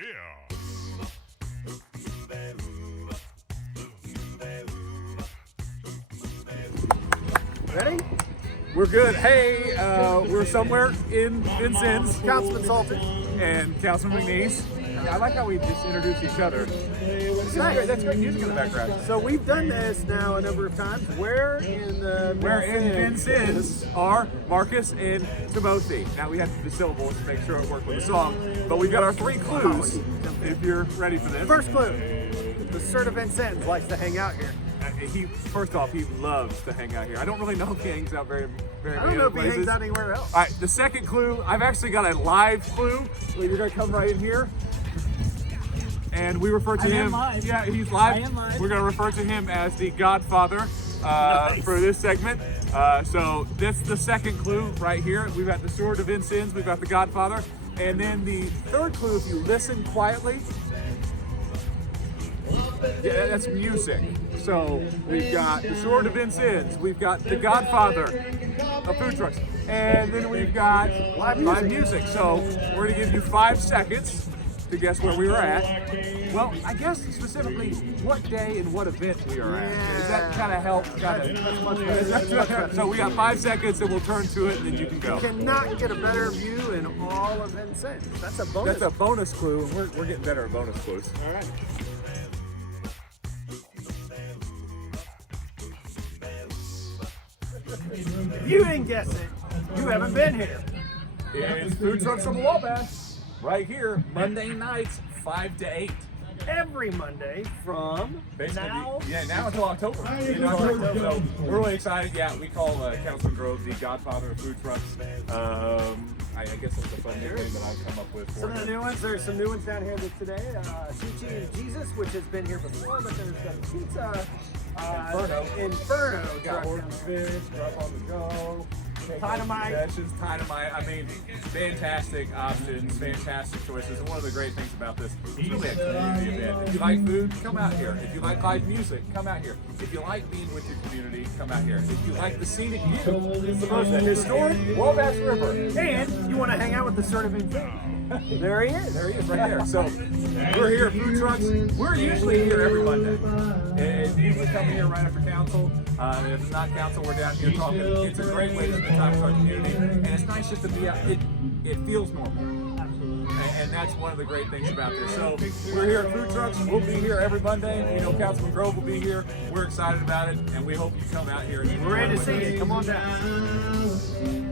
Yeah. Ready? We're good. Hey, we're somewhere in Vincennes. Councilman Salton. And Councilman McNeese. I like how we just introduced each other. That's great music in the background. So we've done this now a number of times. Where in Vincennes are Marcus and Timothy. Now we have the syllables to make sure it worked with the song. But we've got our 3 clues if you're ready for this. First clue. The Sir of Vincennes likes to hang out here. First off, he loves to hang out here. I don't really know if he hangs out very I don't know if he hangs out anywhere else. All right, the second clue, I've actually got a live clue. You're gonna come right in here. And we refer to him. Live. Yeah, he's live. I am live. We're gonna refer to him as the Godfather for this segment. So that's the second clue right here. We've got the Sword of Vincennes, we've got the Godfather. And then the third clue, if you listen quietly, yeah, that's music. So we've got the Sword of Vincennes, we've got the Godfather of food trucks, and then we've got live music. So we're gonna give you 5 seconds to guess where we were at. Well, I guess specifically what day and what event we are at. Does that kind of help? So we got 5 seconds and we'll turn to it and then you can go. You cannot get a better view in all of Vincennes. That's a bonus. That's a bonus clue, and we're getting better at bonus clues. All right. If you didn't guess it, you haven't been here. It's Food Trucks of Wabash, right here, Monday nights, 5 to 8. Every Monday from now. Now until October. So we're really excited. Yeah, we call Councilman Grove the Godfather of food trucks. I guess that's a fun nickname that I've come up with for Some of the new ones, there's some new ones down here today. Sushi and Jesus, which has been here before, but there's got pizza. Inferno. Got ordered fish, drop on the go. Dynamite. Dynamite. I mean, fantastic options, fantastic choices. And one of the great things about this, it's really a community event. If you like food, come out here. If you like live music, come out here. If you like being with your community, come out here. If you like the scenic view, the historic Wabash River, And you want to hang out with the Sir of Vincennes. There he is. There he is, right there. So we're here at Food Trucks. We're usually here every Monday. And usually come here right after council. If it's not council, we're down here talking. It's a great way to spend time with our community. And it's nice just to be out. It feels normal. And that's one of the great things about this. So we're here at Food Trucks. We'll be here every Monday. You know, Councilman Grove will be here. We're excited about it. And we hope you come out here. And We're ready to see you. Come on down.